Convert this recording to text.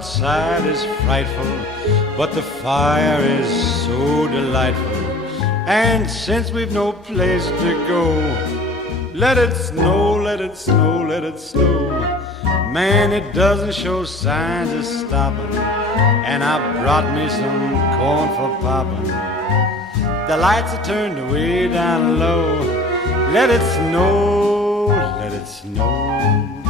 outside is frightful, but the fire is so delightful. And since we've no place to go, let it snow, let it snow, let it snow. Man, it doesn't show signs of stopping, and I brought me some corn for popping. The lights are turned way down low. Let it snow, let it snow.